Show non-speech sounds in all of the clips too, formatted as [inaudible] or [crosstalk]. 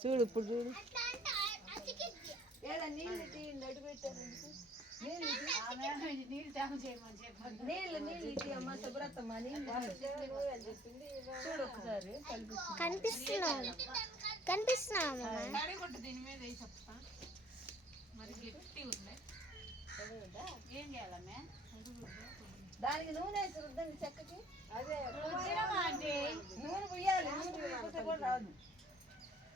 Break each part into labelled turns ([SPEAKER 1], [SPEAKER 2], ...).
[SPEAKER 1] చూడు ఇప్పుడు చూడు. ఏడా నీళ్ళు
[SPEAKER 2] మరి గట్టి ఉంది. ఏం చేయాలమ్మే?
[SPEAKER 1] దానికి నూనె వేసి రుద్దండి చెక్కకి. అదే నూనె పోయాలి నూనె పోయకపోతే కూడా రాదు.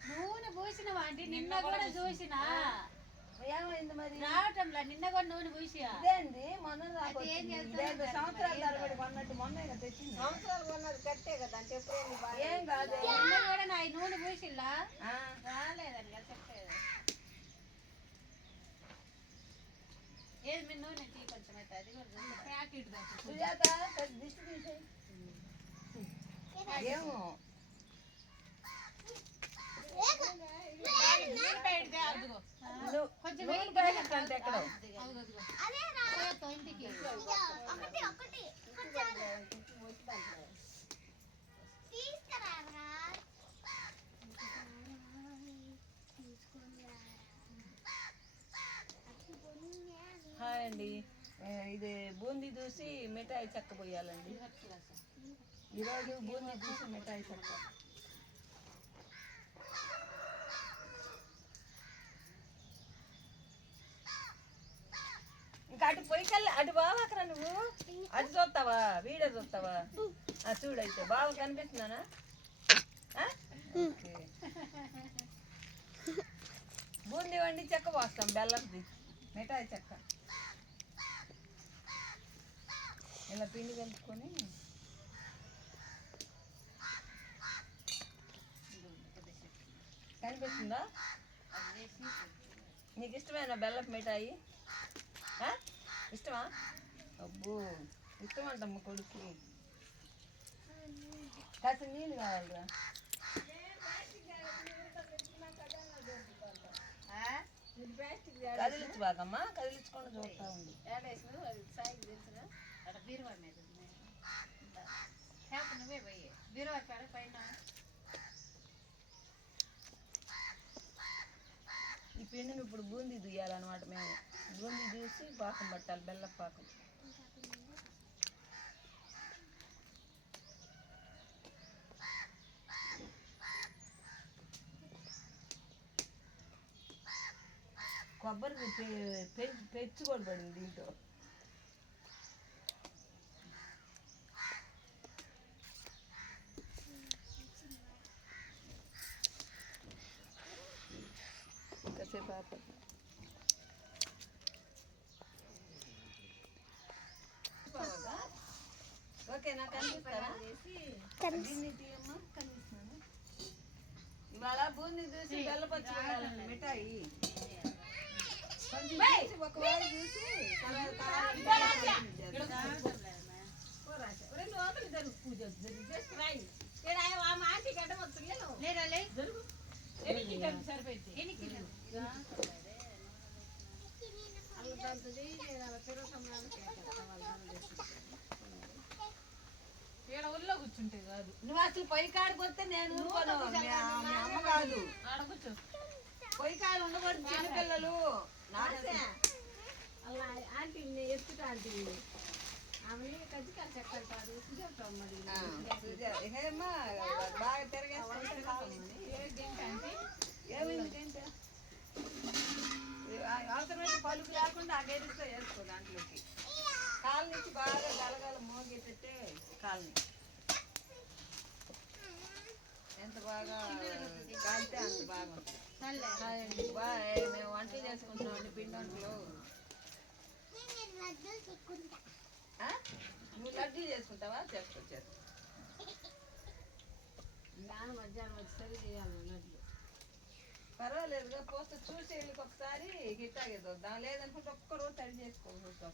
[SPEAKER 2] నూనె పూసినవా ఆంటీ నిన్న కూడా చూసిన.
[SPEAKER 1] ఏమైంది మరి?
[SPEAKER 2] రావటంలా నిన్న కూడా నూనె
[SPEAKER 1] ఇదేంది? మొన్న సంవత్సరాల తరబడి కొన్నట్టు మొన్న ఇక తెచ్చింది. సంవత్సరాలు కొన్నది కట్టే కదా అంటే ఏం కాదు.
[SPEAKER 2] నిన్న కూడా నా నూనె పూసిల్లా? ఏది మీ నూనె తీ కొంచెం అయితే అది కూడా ప్యాకెట్
[SPEAKER 1] సుజాత పెద్ద దిష్టి తీసేయి. ఏమో
[SPEAKER 2] అదిగో
[SPEAKER 1] నువ్వు
[SPEAKER 2] కొంచెం
[SPEAKER 1] నూనె ప్యాకెట్ అంటే ఎక్కడ
[SPEAKER 2] అదిగో ఇంటికి
[SPEAKER 3] ఒకటి ఒకటి తీసుకురారా
[SPEAKER 1] హాయ్ అండి. ఇది బూందీ చూసి మిఠాయి చెక్క పోయాలండి. ఈరోజు బూందీ చూసి మిఠాయి చెక్క. అటు పోయికెళ్ళి అటు బావాకరా నువ్వు? అటు చూస్తావా? వీడియో చూస్తావా? ఆ చూడైతే. బావ కనిపిస్తున్నానా? బూందీ వండి చెక్క పోస్తాం బెల్లంది. మిఠాయి చెక్క. ఇలా పిండి కలుపుకొని కనిపిస్తుందా? నీకు ఇష్టమైన బెల్లపు మిఠాయి? ఆ? ఇష్టమా? అబ్బో ఇష్టం అంటమ్మ కొడుకు కాస్త నీళ్ళు కావాలిరా. కదిలించు బాగమ్మా కదిలించకుండా చూస్తా ఉంది
[SPEAKER 2] ఏడేసిన అది సాయికి తెలుసున అక్కడ బీరువా మీద హ్యాపీ నువ్వే పోయి బీరువా కాడ పైన
[SPEAKER 1] ఈ పిండిని ఇప్పుడు బూందీ దుయ్యాలన్నమాట మేము. బూందీ చూసి పాకం పట్టాలి బెల్లం పాకం కొబ్బరి పె- పె- పెచ్చు కూడా పడింది దీంతో కాసేపు ఆపు. ఓకేనా కనిపిస్తారా? ఇవాళ బూందీ చూసి బెల్లపచ్చి మిఠాయి. కొంచెం చూసి పూజ జరుగు, రాయి. మా ఆంటీ గడ్డ.
[SPEAKER 2] లేదా
[SPEAKER 1] జరుగు.
[SPEAKER 2] సరిపోయింది. కూర్చుంటే కాదు.
[SPEAKER 1] నువ్వు అసలు పొయ్యి కాడికి వస్తే నేను అమ్మ కాదు పొయ్యి కాడ ఉండకూడదు చిన్నపిల్లలు. నాకే. ఆ, సుజా- ఏమ్మా, బాగా తిరగేసుకుంటే. ఏమైంది అవసరమైన పలుకు లేకుండా గేదెతో వేసుకో దాంట్లోకి. కాలు నుంచి బాగా గలగల మోగేటట్టే కాలుని ఎంత బాగా కాలితే అంత మేము వంటలు చేసుకుంటున్నామండి పిండి వంటలు? నువ్వు లడ్డూ చేసుకుంటావా? చేసుకో చేసుకో పర్వాలేదుగా పోస్తే చూసి వెళ్ళి ఒకసారి గిట్టాగేదో దాని లేదనుకుంటే ఒక్క రోజు తడి చేసుకోవచ్చు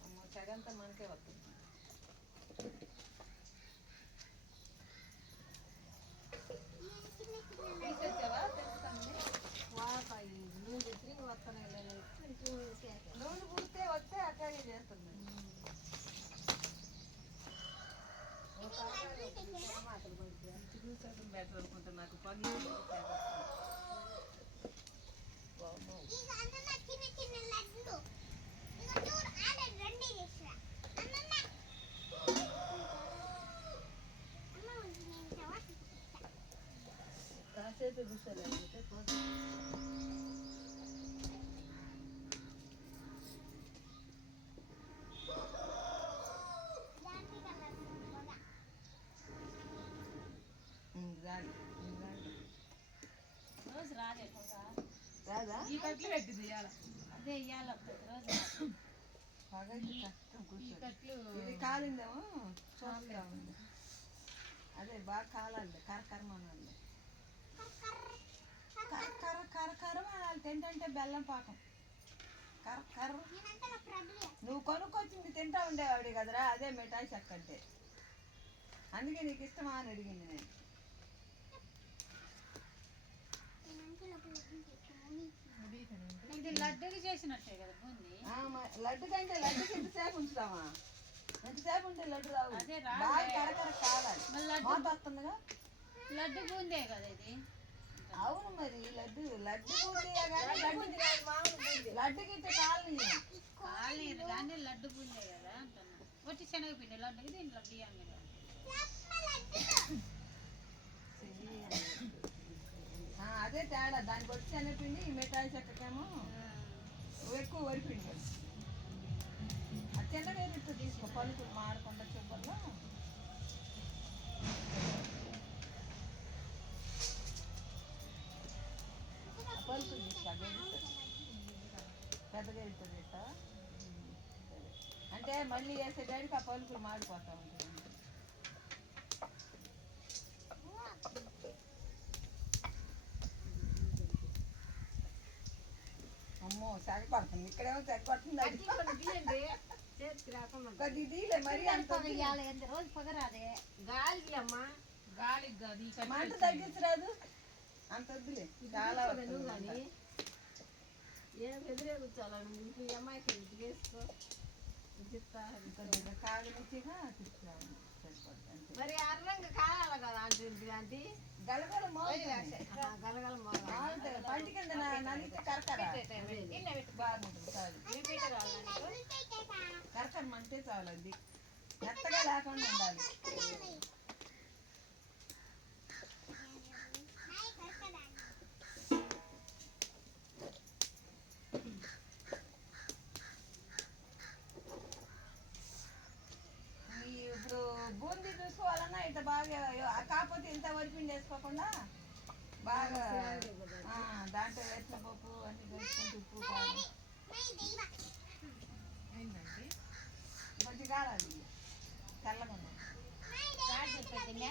[SPEAKER 1] అమ్మో సగంతా మనకే వస్తుంది. నూనె పూస్తే వస్తే అట్లాగే చేస్తుంది బెటర్ అనుకుంటా నాకు పని
[SPEAKER 3] కాసేపు కూర్చోలేదు.
[SPEAKER 1] రాదా
[SPEAKER 3] ఈ కట్లు పెట్టింది ఇవాళ
[SPEAKER 4] అదే రోజు
[SPEAKER 1] ఇది కాలిందేమో? చూస్తా ఉంది. అదే బాగా కాలాలి. కరకరమనాలి కర కర కర కరమనాలి తింటంటే బెల్లం పాకం. కర కర నువ్వు కొనుక్కొచ్చింది తింటా ఉండేవాడి కదరా? అదే మిఠాయి చెక్క అంటే. అందుకే నీకు ఇష్టమా అని అడిగింది నేను.
[SPEAKER 4] ఇది లడ్డుకి చేసినట్టే కదా బూంది?
[SPEAKER 1] లడ్డు కంటే లడ్డుకి ఎంతసేపు ఉంచుతామా ఎంతసేపు ఉంటే లడ్డు రావు.
[SPEAKER 4] అదే రాదు.
[SPEAKER 1] బాగా కరకర కావాలి
[SPEAKER 4] మళ్ళీ లడ్డు
[SPEAKER 1] మోత వస్తుందిగా?
[SPEAKER 4] లడ్డు బూందే కదా ఇది?
[SPEAKER 1] అవును మరి లడ్డు లడ్డు బూందీయే కానీ లడ్డు లడ్డు గిట్ట కాలని
[SPEAKER 4] కాలేదు కానీ లడ్డు బూందే కదా అంటున్నా. వచ్చి శనగపిండి లడ్డుకి దీంట్లో బియ్యం మీద.
[SPEAKER 1] అదే తేడా. దానికి వచ్చి శనగపిండి ఈ మిఠాయి చెక్కకేమో ఎక్కువ వరిపిండి ఆ చిన్నగా ఇట్టు తీసుకో పలుకులు మాడకుండా చూపల్లో పలుకులు తీసుకో అదే పెద్దగా ఇస్తుంది అంటే మళ్ళీ వేసేటానికి ఆ పలుకులు మాడిపోతా ఉంటుంది అమ్మో సెగ పడుతుంది ఇక్కడేమో సెగ పడుతుంది అది
[SPEAKER 3] తీయండి. చేతికి రాకుండా
[SPEAKER 1] కొద్ది తీలే మరి అంత
[SPEAKER 4] రోజు పొగ రాదే
[SPEAKER 3] గాలికి అమ్మా గాలికి కాదు
[SPEAKER 1] మంట తగ్గించరాదు అంత వద్దులే చాలా
[SPEAKER 3] నువ్వు కానీ. ఏం ఎదురే కూర్చోాలని ఇంట్లో అమ్మాయికి ఇంటికి వేసుకో. మరి అర్రంగా కాలాలి కదా అంటుంది
[SPEAKER 1] గలగల
[SPEAKER 3] గలగల
[SPEAKER 1] పంటి కింద న- నలిగితే కరకర. బాగుంటుంది చాలు. కరకర మంటే చాలు అది మెత్తగా లేకుండా ఉండాలి. ఇంత వరిపిండి వేసుకోకుండా బాగా దాంట్లో వేసిన పప్పు అన్ని కలుపుకుంటూ ఉప్పు కారం. కొంచెం కాలాలి
[SPEAKER 4] చెప్పేదిలే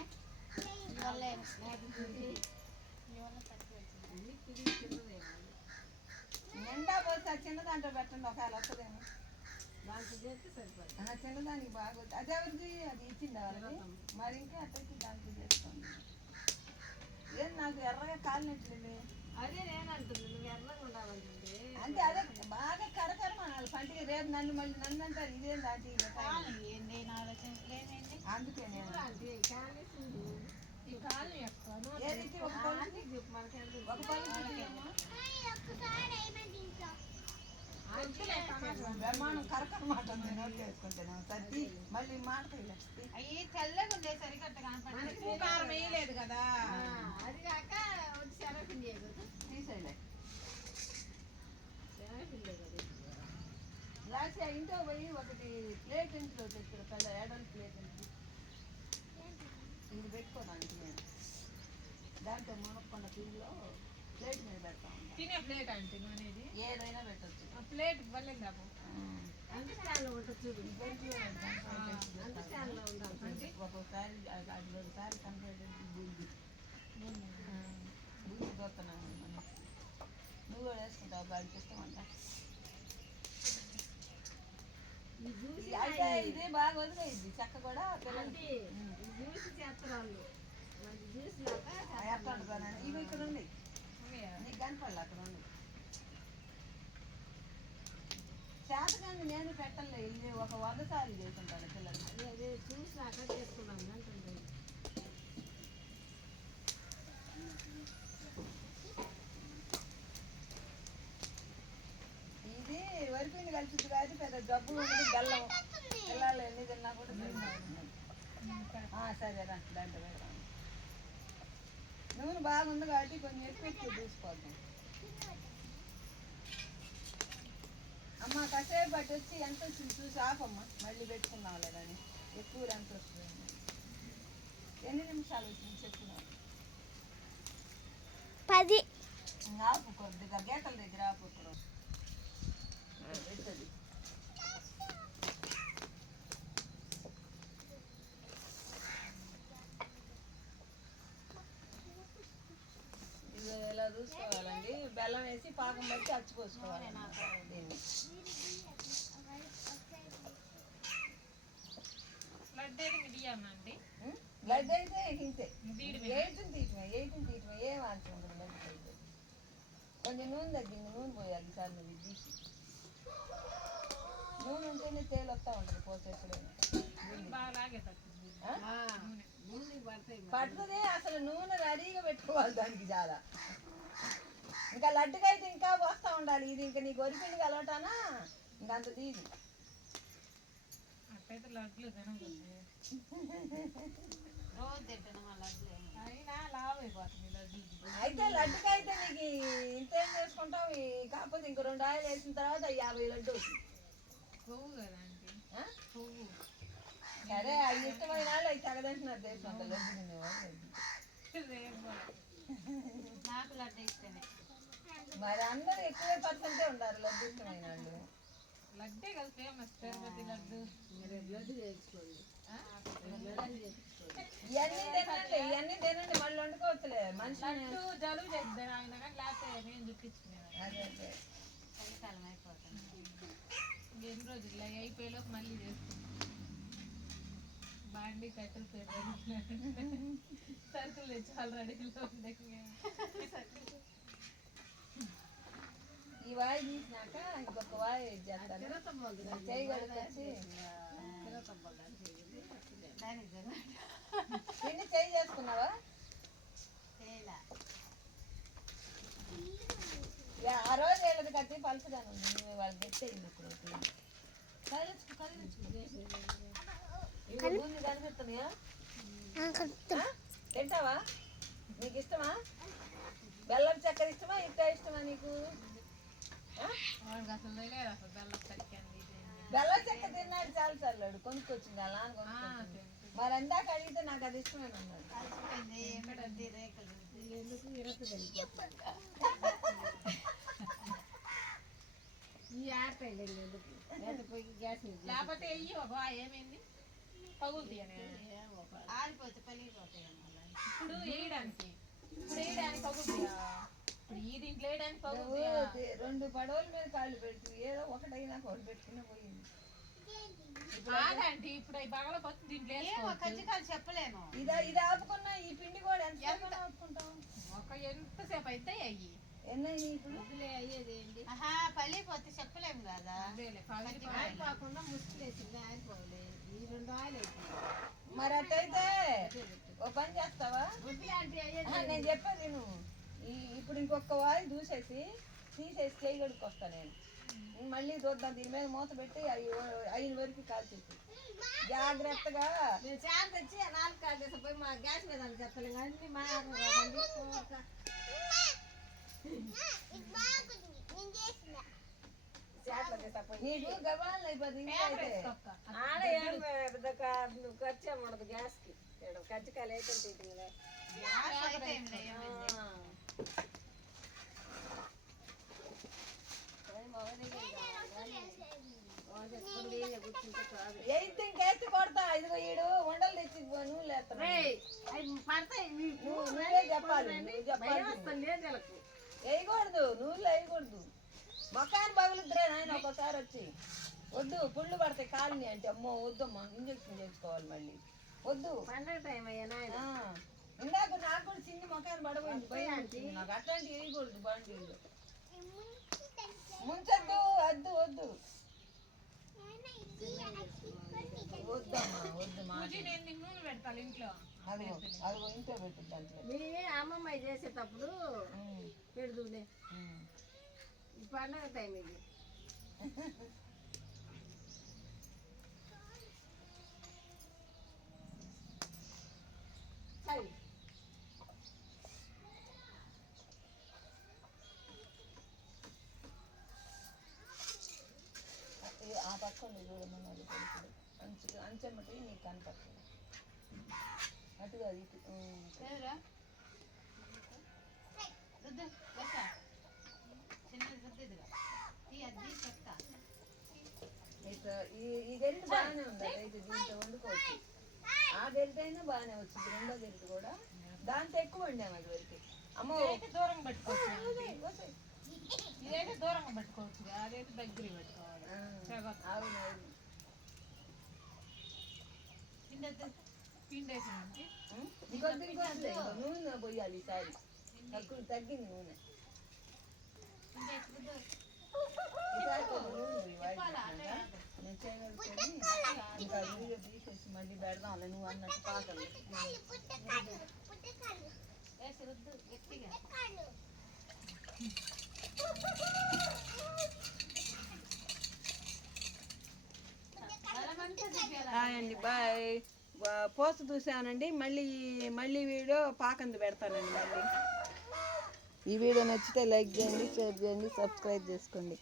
[SPEAKER 4] ఇవాళ
[SPEAKER 1] నిండా పోతే ఆ చిన్న దాంట్లో పెట్టండి ఒకవేళ వస్తుందేమో
[SPEAKER 3] దాంట్లో చేస్తే సరిపోతుంది
[SPEAKER 1] ఆ చిన్నదానికి బాగా వద్దు. అది ఎవరిది అది ఇచ్చింది వాళ్ళకి మరి ఇంకా అట్టయితే దాంట్లో చేసుకోండి ఏం నాకు ఎర్రగా కాలినట్లేదు
[SPEAKER 3] అదే నేను అంటుంది నువ్వు ఎర్రగా ఉండాలంటుంది
[SPEAKER 1] అంటే అదే బాగా కరకరమనాలి పంటికి రేపు నన్ను మళ్ళీ నన్ను అంటారు ఇదేం దాటి
[SPEAKER 4] నా ఆలోచన ఏమైంది
[SPEAKER 1] అందుకే నేను ఏదైతే ఒక పలుకు బ్రహ్మాండం కరకర మాట ఉంది నోట్లో వేసుకుంటాను సర్ది మళ్ళీ మాట ఇలా.
[SPEAKER 4] అయ్యి తెల్లగా ఉండే సరికట్ట కనపడలేదు.
[SPEAKER 3] కారం వేయలేదు కదా. అది కాక వచ్చి శనగపిండి కదా
[SPEAKER 1] తీసేయలే.
[SPEAKER 3] శనగపిండి కదా
[SPEAKER 1] లాస్ట్ ఇంట్లో పోయి ఒకటి ప్లేట్ ఇంట్లో తెచ్చారు పెద్ద ఏడల్ ప్లేట్ ఇంట్లో. ఇది పెట్టుకోదానికి నేను. దాంట్లో మునక్కొండ పిండిలో ప్లేట్ మీద పెడతా ఉంటాను
[SPEAKER 3] తినే ప్లేట్ అంటే
[SPEAKER 1] ఏదైనా పెట్టచ్చు.
[SPEAKER 3] ప్లేట్ ఉండాలి
[SPEAKER 1] ఒక్కొక్కసారి అది ఒకసారి కనపడేది బూంది బూంది దొరుకుతున్నాను నువ్వు కూడా వేసుకుంటావు గాడికి ఇష్టం అంట అయితే ఇదే బాగా వదిలేది చెక్క కూడా పిల్లలకి
[SPEAKER 3] జ్యూస్ చేస్తారు జ్యూస్ లాగా
[SPEAKER 1] ఇవి ఇక్కడ ఉంది నీకు కనపడలే అక్కడ ఉంది చేతకాన్ని నేను పెట్టలే ఇది ఒక వంద సార్లు చేసుకుంటాను
[SPEAKER 3] అదే లాగా చేసుకున్నాం అంటుంది
[SPEAKER 1] ఇది వరిపిండి కలిసింది కాదు పెద్ద జబ్బు ఉండదు బెల్లం. పిల్లలు ఎన్ని తిన్నా కూడా సరేరా దాంట్లో నూనె బాగుంది కాబట్టి కొంచెం ఎక్కువ ఎక్కువ చూసుకోవద్దాం అమ్మ కాసేపు పట్టి వచ్చి ఎంత వచ్చింది చూసి ఆపమ్మ. మళ్ళీ పెట్టుకుందాం లేదని ఎక్కువ ఎంత వస్తుంది. ఎన్ని నిమిషాలు వచ్చింది చెప్తున్నావు
[SPEAKER 5] పది.
[SPEAKER 1] ఆపు కొద్దిగా గేటల దగ్గర ఆపు. ఇది ఇలా చూసుకోవాలండి. బెల్లం వేసి పాకం బట్టి అచ్చుకోసుకోవాలి దీన్ని
[SPEAKER 4] లడ్డు
[SPEAKER 1] అయితే ఇంతే.
[SPEAKER 4] దీడి
[SPEAKER 1] ఎయిట్ తీయటమే ఎయిట్ తీయటమే ఏం ఆల్చి ఉండదు కొంచెం నూనె తగ్గింది నూనె పోయాలి సార్ నువ్వు ఇది తీసి. నూనె ఉంటేనే తేలు వస్తూ ఉంటుంది
[SPEAKER 4] లాగేటట్టు
[SPEAKER 1] పడుతుంది అసలు నూనె రెడీగా పెట్టుకోవాలి దానికి చాలా. ఇంకా లడ్డుకైతే ఇంకా పోస్తా ఉండాలి. ఇది ఇంకా నీకు వరిపిండి కలవటానా ఇంకా అంత తీది
[SPEAKER 4] అట్టయితే లడ్లు తినకూడదు.
[SPEAKER 3] రోజు తింటాను మా లడ్లు.
[SPEAKER 4] అయినా లావ్ అయిపోతుంది లడ్డు
[SPEAKER 1] అయితే లడ్డుకైతే నీకు ఇంతేం చేసుకుంటావు? ఈ కాకపోతే ఇంకో రెండు ఆయిల్ వేసిన తర్వాత యాభై లడ్డు.
[SPEAKER 4] కొవ్వు కదా? కొవ్వు
[SPEAKER 1] సరే అవి ఇష్టమైన వాళ్ళు అవి తగదంటున్నారు దేశం అంత లడ్డు తినేవాళ్ళు.
[SPEAKER 3] నాకు లడ్డు ఇస్తేనే
[SPEAKER 1] మరి అందరూ ఎక్కువ పర్సెంటే ఉంటారు లడ్డు ఇష్టమైన వాళ్ళు.
[SPEAKER 4] లడ్డే కదా ఫేమస్ తిరుపతి లడ్డు.
[SPEAKER 1] ఇవన్నీ తినండి ఇవన్నీ తినండి మళ్ళీ వండుకోవచ్చులే. మనిషి
[SPEAKER 4] లడ్డు జలుబు చేద్దాం ఆయన కానీ లేకపోతే నేను
[SPEAKER 1] అదే
[SPEAKER 3] చలికాలం
[SPEAKER 4] ఎన్ని రోజులు? అయిపోయేలోపు మళ్ళీ చేసుకుంటాం బాండి కట్టెలు పేరు సరుకులు తెచ్చి ఉన్నాయి
[SPEAKER 1] ఈ వాయి తీసినాక ఇంకొక వాయి చేస్తాను చేయి పిండి చేసుకున్నావా? ఆ రోజు వీళ్ళది కట్టి పలుపుదాను నువ్వు వాళ్ళకి తెచ్చేయండి ఇప్పుడు కదిలించుకో కదిలించుకో ఇవి బూందీ కనిపిస్తున్నాయా? ఆ? తింటావా? నీకు ఇష్టమా? బెల్లం చక్కెర ఇష్టమా? ఇంకా ఇష్టమా నీకు ఆ?
[SPEAKER 4] వాడికి అసలు తెలియదు అసలు బెల్లం
[SPEAKER 1] తిన్నాడు చాలు చల్లాడు కొనుక్కొచ్చింది అలా అని మరి అందాక అడిగితే నాకు అది ఇష్టమైన అన్నాడు.
[SPEAKER 3] ఏమిటండి రేకులు
[SPEAKER 4] లేకపోతే ఏమైంది? పగులుతాయి అని
[SPEAKER 3] ఆరిపోతే మళ్ళీ
[SPEAKER 4] ఇప్పుడు వేయడానికి. ఇప్పుడు వేయడానికి పగులుతాయా ఈ దీంట్లో
[SPEAKER 1] రెండు పడవల మీద కాళ్ళు పెడుతూ ఏదో ఒకటైనా ఒకటి పెట్టుకునే పోయింది.
[SPEAKER 4] కాదండి ఇప్పుడు పగల పోతే దీంట్లో
[SPEAKER 3] ఏమో
[SPEAKER 4] వేసుకోవచ్చు.
[SPEAKER 3] కజ్జికాయలు చెప్పలేను.
[SPEAKER 1] ఇదా ఇది ఆపుకున్నా ఈ పిండి కూడా ఎంత ఆపుకుంటాం
[SPEAKER 4] ఒక ఎంతసేపు అయితే అయ్యి.
[SPEAKER 1] ఎన్నైనా ఇప్పుడు
[SPEAKER 3] ఆహా పలిగిపోతే చెప్పలేము కదా.
[SPEAKER 4] అదేలే పగిలిపోయాయి.
[SPEAKER 1] మరి అట్టయితే ఓ పని చేస్తావా? నేను చెప్పేది నువ్వు ఇప్పుడు ఇంకొక వాయి దూసేసి తీసేసి చేయి కడుక్కొస్తా నేను. మళ్ళీ చూద్దాం దీని మీద మూత పెట్టి అవి అయిన వరకు కాల్చేసి జాగ్రత్తగా.
[SPEAKER 3] నేను చాలా తెచ్చి నాలుగు కాదు పోయి మా గ్యాస్ మీద చెప్పలేము అన్ని మా
[SPEAKER 1] నీకు గబాలు అయిపోతుంది.
[SPEAKER 3] ఆడ ఏం పెద్ద ఖర్చు ఏమడదు గ్యాస్కి కజ్జికాయలు అయితే
[SPEAKER 1] ఎయిత్ ఇంకేసి కొడతా ఇదిగో ఈడు తెచ్చి నువ్వు నువ్వే చెప్పాలి వేయకూడదు నువ్వు వేయకూడదు మొక్కాన్ని పగులుద్దురే నాయన ఒకసారి వచ్చి వద్దు పుళ్ళు పడతాయి కాలనీ అంటే అమ్మో వద్దమ్మా ఇంజక్షన్ చేసుకోవాలి మళ్ళీ వద్దు
[SPEAKER 3] పండగ టైం అయ్యా
[SPEAKER 1] ఇందాక నాకు కూడా చిన్ని మొక్కాన్ని పడబోయింది భయం నాకు అట్లాంటివి వేయకూడదు బండిలు ముంచద్దు వద్దు వద్దు. వద్దమ్మా
[SPEAKER 4] నేను పెడతాను ఇంట్లో.
[SPEAKER 1] పెట్టు దాంట్లో.
[SPEAKER 3] మీ అమ్మమ్మ చేసేటప్పుడు పెడుతుండే. పండగ టైం ఇది. [laughs]
[SPEAKER 1] పక్కన చూడమన్నాడు కొడుకులు. అంచు అంచెమ్మటి నీకు కనపడుతుంది అటు కాదు ఇటు.
[SPEAKER 4] ఈ
[SPEAKER 1] గెరిట బాగానే ఉంది అయితే దీంతో వండుకోవచ్చు. ఆ గెరిట అయినా బాగానే వచ్చింది రెండో గెరిట కూడా. దాంతో ఎక్కువ వండాము అది వరకు. అమ్మో.
[SPEAKER 4] దూరంగా పెట్టుకోవచ్చు. ఇదైతే దూరంగా పెట్టుకోవచ్చు అదైతే దగ్గర పెట్టుకోవాలి. పిండి
[SPEAKER 1] ఇంకొద్ది. ఇంకొద్ది ఇంకో నూనె పోయాలి ఈసారి తక్కువ తగ్గింది నూనె. ఇంకా వీడియో తీసేసి మళ్ళీ పెడదాంలే నువ్వు అన్నట్టు పాకలు
[SPEAKER 4] వేసి రుద్దు గట్టిగా.
[SPEAKER 1] అండి బాయ్. పోస్ట్ చూసానండి. మళ్ళీ మళ్ళీ వీడియో పాకంది పెడతానండి మళ్ళీ. ఈ వీడియో నచ్చితే లైక్ చేయండి షేర్ చేయండి సబ్స్క్రైబ్ చేసుకోండి.